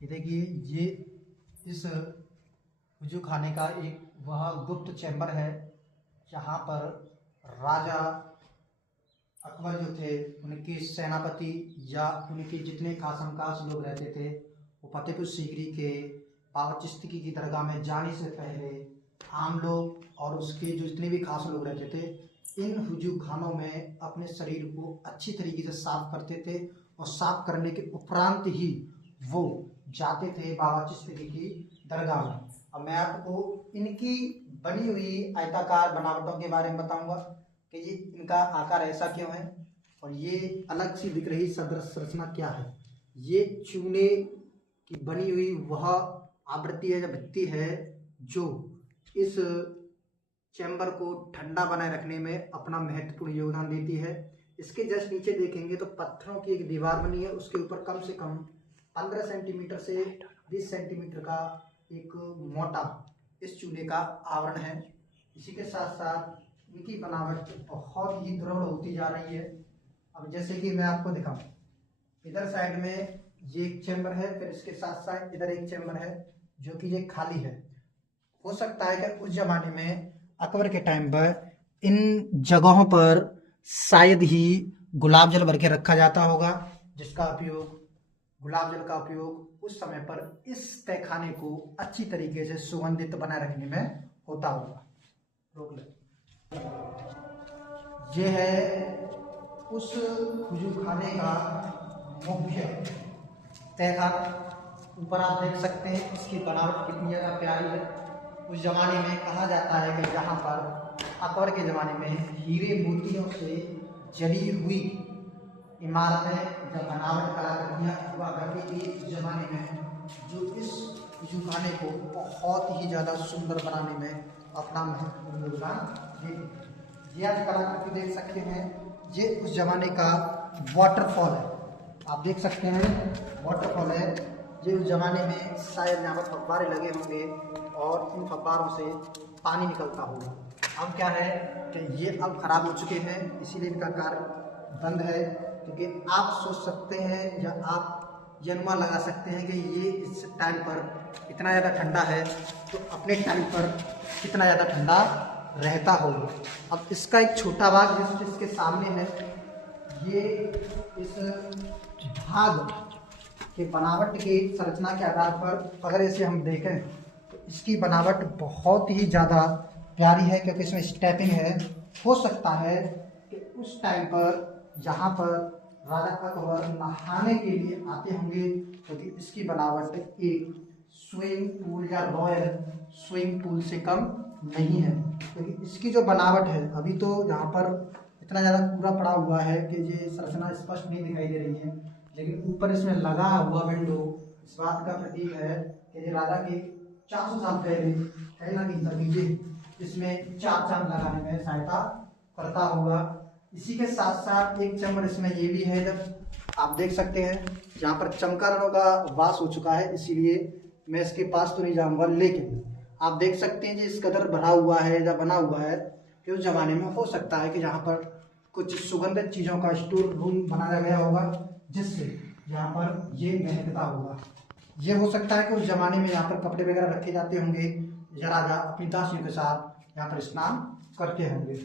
ये देखिए, ये इस हुजू खाने का एक वह गुप्त चैम्बर है जहाँ पर राजा अकबर जो थे उनके सेनापति या उनके जितने खासमखास लोग रहते थे वो फतेहपुर सीकरी के बाबा चिश्ती की दरगाह में जाने से पहले आम लोग और उसके जो जितने भी खास लोग रहते थे इन हुजू खानों में अपने शरीर को अच्छी तरीके से साफ करते थे और साफ करने के उपरांत ही वो जाते थे बाबा चिश्ती की दरगाह में। अब मैं आपको इनकी बनी हुई आयताकार बनावटों के बारे में बताऊंगा कि ये इनका आकार ऐसा क्यों है और ये अलग सी दिख रही संरचना क्या है। ये चूने की बनी हुई वह आवृत्ति है या भित्ति है जो इस चैम्बर को ठंडा बनाए रखने में अपना महत्वपूर्ण योगदान देती है। इसके जस्ट नीचे देखेंगे तो पत्थरों की एक दीवार बनी है, उसके ऊपर कम से कम 15 सेंटीमीटर से 20 सेंटीमीटर का एक मोटा इस चूने का आवरण है। इसी के साथ साथ इनकी बनावट बहुत ही दृढ़ होती जा रही है। अब जैसे कि मैं आपको दिखाऊं, इधर साइड में ये एक चैम्बर है, फिर इसके साथ साथ इधर एक चैम्बर है जो कि ये खाली है। हो सकता है कि उस जमाने में अकबर के टाइम पर इन जगहों पर शायद ही गुलाब जल भर के रखा जाता होगा, जिसका उपयोग गुलाब जल का उपयोग उस समय पर इस तहखाने को अच्छी तरीके से सुगंधित बनाए रखने में होता होगा। रोक ले। ये है उस हुजू खाने का मुख्य तहखाना। ऊपर आप देख सकते हैं इसकी बनावट कितनी ज़्यादा प्यारी है। उस जमाने में कहा जाता है कि यहाँ पर अकबर के ज़माने में हीरे मोतियों से जड़ी हुई इमारतें जब बनावट कलाकृतियाँ हुआ करती थी उस जमाने में, जो इस हुजू खाने को बहुत ही ज़्यादा सुंदर बनाने में अपना महत्वपूर्ण योगदान देती। ये आप कलाकृति देख सकते हैं, ये उस जमाने का वाटरफॉल है। आप देख सकते हैं वाटरफॉल है। ये उस जमाने में शायद यहाँ पर फव्वारे लगे होंगे और इन फव्वारों से पानी निकलता होगा। अब क्या है कि ये अब खराब हो चुके हैं, इसीलिए इनका कार्य बंद है। क्योंकि आप सोच सकते हैं या आप ये अनुमान लगा सकते हैं कि ये इस टाइम पर इतना ज़्यादा ठंडा है तो अपने टाइम पर कितना ज़्यादा ठंडा रहता होगा। अब इसका एक छोटा भाग जिसके सामने है, ये इस भाग के बनावट की संरचना के आधार पर अगर इसे हम देखें तो इसकी बनावट बहुत ही ज़्यादा प्यारी है, क्योंकि इसमें स्टेपिंग है। हो सकता है कि उस टाइम पर यहाँ पर राजा अकबर नहाने के लिए आते होंगे, क्योंकि इसकी बनावट एक स्विमिंग पूल या रॉयल स्विमिंग पूल से कम नहीं है। क्योंकि इसकी जो बनावट है, अभी तो यहाँ पर इतना ज़्यादा कूड़ा पड़ा हुआ है कि ये संरचना स्पष्ट नहीं दिखाई दे रही है, लेकिन ऊपर इसमें लगा हुआ विंडो इस बात का प्रतीक है कि ये राजा के 400 साल पहले कहीं ना कहीं तक ये इसमें चार चांद लगाने में सहायता करता होगा। इसी के साथ साथ एक चैम्बर इसमें ये भी है, जब आप देख सकते हैं जहाँ पर चमकादड़ों का वास हो चुका है, इसीलिए मैं इसके पास तो नहीं जाऊँगा, लेकिन आप देख सकते हैं जी इस कदर भरा हुआ है या बना हुआ है कि उस जमाने में हो सकता है कि यहाँ पर कुछ सुगंधित चीज़ों का स्टोर रूम बनाया गया होगा, जिससे यहाँ पर ये महकता होगा। ये हो सकता है कि उस जमाने में यहाँ पर कपड़े वगैरह रखे जाते होंगे या राजा अपनी दासियों के साथ यहाँ पर स्नान करते होंगे।